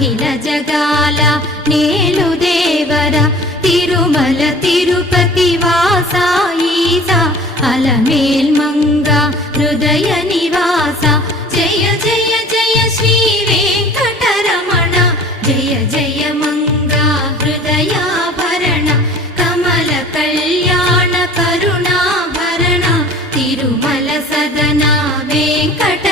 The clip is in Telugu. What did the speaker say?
అఖిల జగాల నేలు దేవర తిరుమల తిరుపతి వాస ఈసా అలమేల్ మంగ హృదయ నివాస జయ జయ జయ శ్రీ వెంకటరమణ జయ జయ మంగ హృదయాభరణ కమల కళ్యాణ కరుణాభరణ తిరుమల సదన వెంకట